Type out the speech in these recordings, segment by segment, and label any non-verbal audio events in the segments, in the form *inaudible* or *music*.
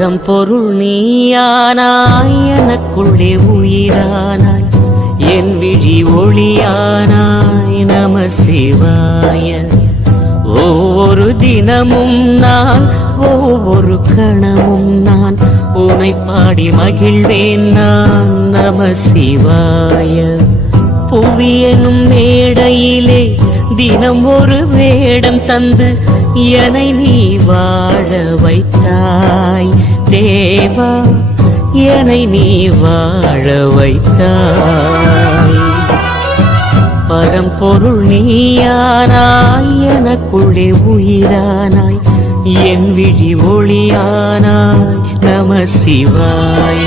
பரம்பொருள் நீயானாய் எனக்குள்ளே உயிரானாய். என் விழி ஒளியானாய் நம சிவாய ஒவ்வொரு தினமும் நான் ஒவ்வொரு கணமும் நான் உனை பாடி மகிழ்வேன் நான் நம சிவாய புவியனும் மேடையிலே தினம் ஒரு வேடம் தந்து என்னை நீ வாழ வைத்தாய். தேவா என்னை நீ வாழ வைத்தாய். பரம்பொருள் நீயானாய் எனக்குள்ளே உயிரானாய். என் விழி ஒளியானாய் நம சிவாய.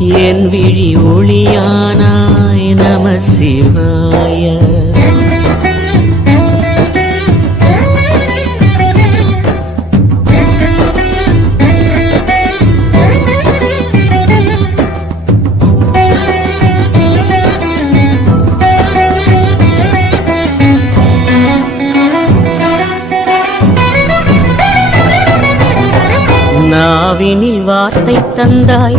என் விழி ஒளியானாய் நம சிவாய. நாவினில் வார்த்தை தந்தாய்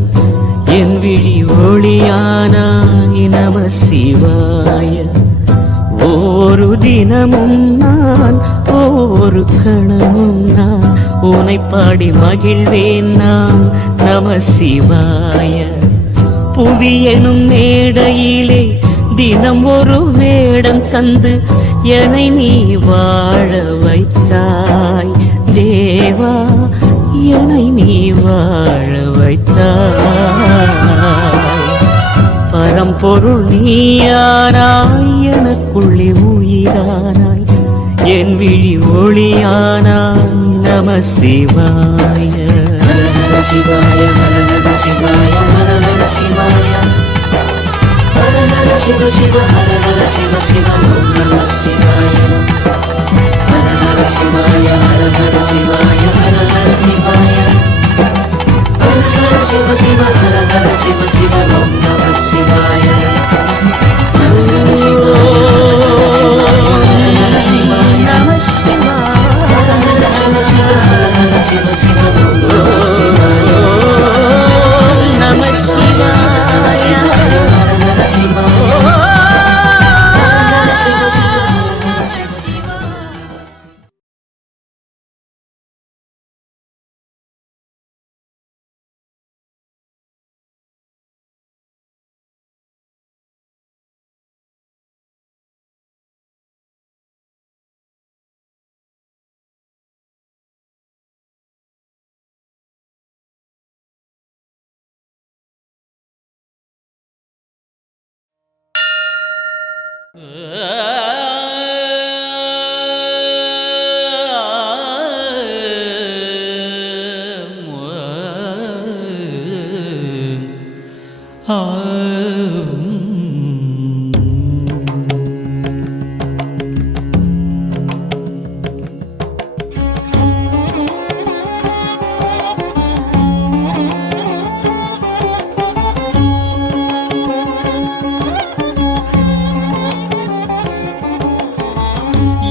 என் விழி ஒளியானாய் நம சிவாய. ஒரு தினமும் நான் ஒரு கணமும் நான் உனை பாடி மகிழ்வேன் நான் நம சிவாய. புவியனும் மேடையிலே தினம் ஒரு வேடம் தந்து என்னை நீ வாழ வைத்தாய். தேவா என்னை நீ வாழ வைத்தாய். பொருள் நீயானாய் எனக்குள்ளே உயிரானாய். என் விழி ஒளியானாய் நம சிவாய. சிவாய சிவாய சிவாய. சிவ சிவ ஹர ஹர சிவ சிவ. 呃 *laughs*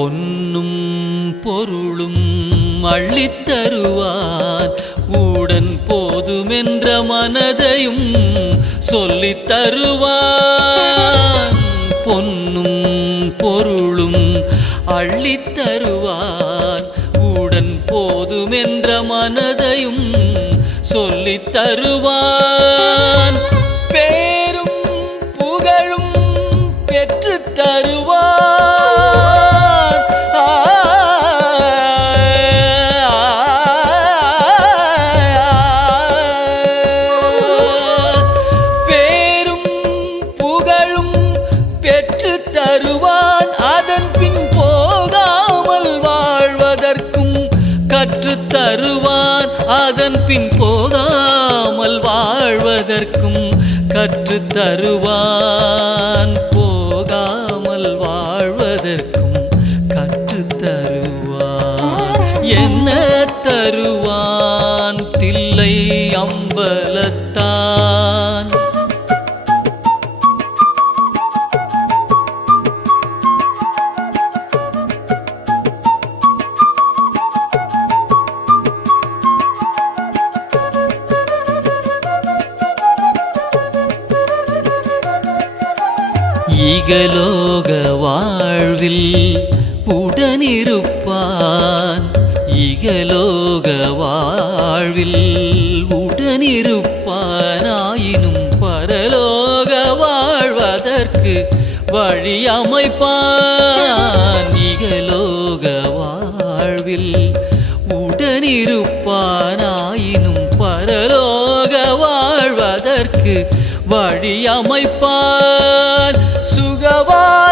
பொன்னும் பொருளும் அள்ளித்தருவார். உடன் போதுமென்ற மனதையும் சொல்லித் தருவார். பொன்னும் பொருளும் அள்ளித்தருவார். உடன் போதுமென்ற மனதையும் சொல்லித் தருவார். தருவார். அதன் பின் போகாமல் வாழ்வதற்கும் கற்றுத் தருவான். போகாமல் ஈகலோக வாழ்வில் உடனிருப்பான். இகலோக வாழ்வில் உடனிருப்பானாயினும் பரலோக வாழ்வதற்கு வழி அமைப்பான் ஈகலோக வாழ்வில் உடனிருப்பானாயினும் பரலோக வாழ்வதற்கு வழி அமைப்பான்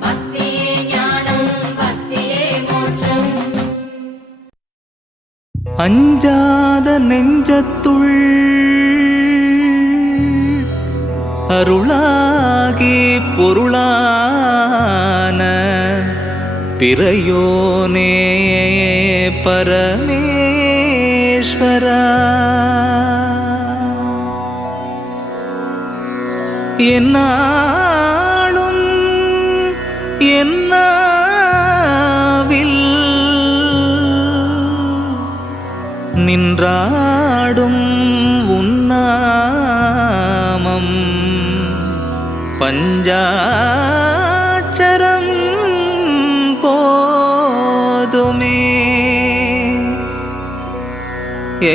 பக்தியே ஞானம் பக்தியே மோட்சம். அஞ்சாத நெஞ்சத்துள் அருளாகி பொருளான பிறையோனே பரமேஸ்வரா. என்னாலும் என்னாவில் நின்றாடும் പഞ്ചാചരം പോതുമേ. ഏ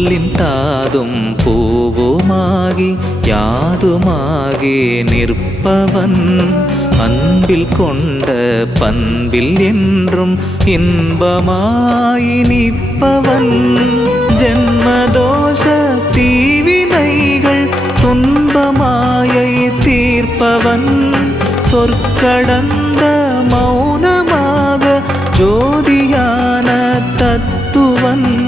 சொல்லின் தாதும் பூவுமாகி யாதுமாகி நிற்பவன். அன்பில் கொண்ட பண்பில் என்றும் இன்பமாய் நிற்பவன். ஜென்மதோஷ தீவினைகள் துன்பமாயை தீர்ப்பவன். சொற்கடந்த மௌனமாக ஜோதியான தத்துவன்.